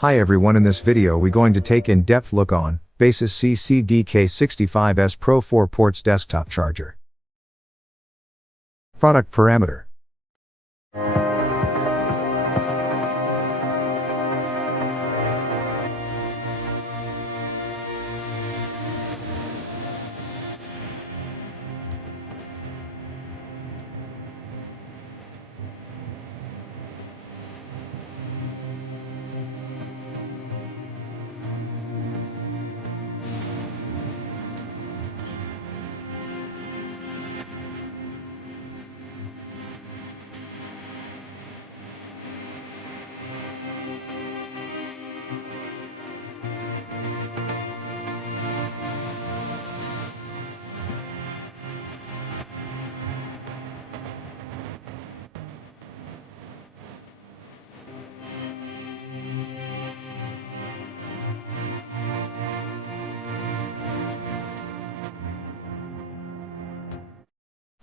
Hi everyone, in this video we going to take in-depth look on Baseus CCDK65S Pro 4 ports desktop charger. Product parameter.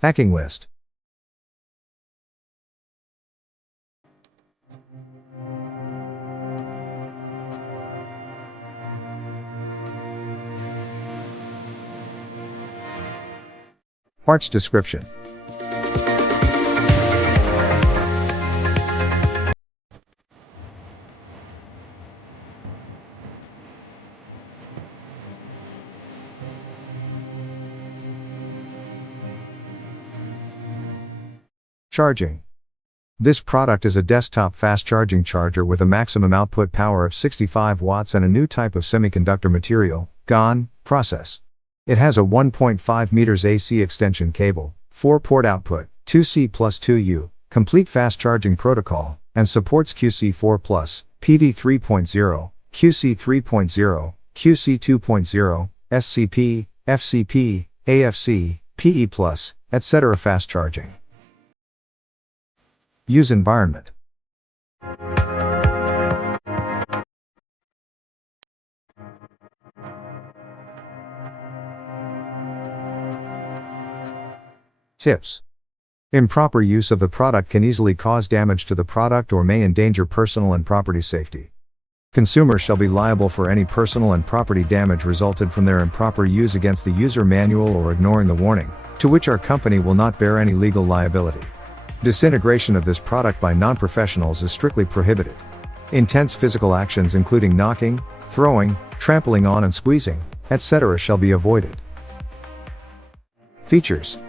Packing list. Parts description. Charging. This product is a desktop fast charging charger with a maximum output power of 65 watts and a new type of semiconductor material, GaN, process. It has a 1.5 meters AC extension cable, 4-port output, 2C plus 2U, complete fast charging protocol, and supports QC4+, PD 3.0, QC 3.0, QC 2.0, SCP, FCP, AFC, PE+, etc. fast charging. Use environment. Tips. Improper use of the product can easily cause damage to the product or may endanger personal and property safety. Consumers shall be liable for any personal and property damage resulted from their improper use against the user manual or ignoring the warning, to which our company will not bear any legal liability. Disintegration of this product by non-professionals is strictly prohibited. Intense physical actions including knocking, throwing, trampling on and squeezing, etc. shall be avoided. Features.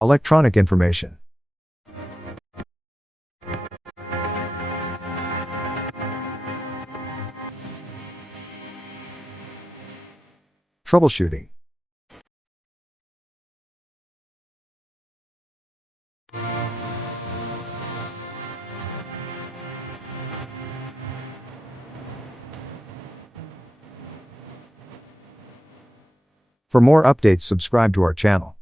Electronic information. Troubleshooting. For more updates, subscribe to our channel.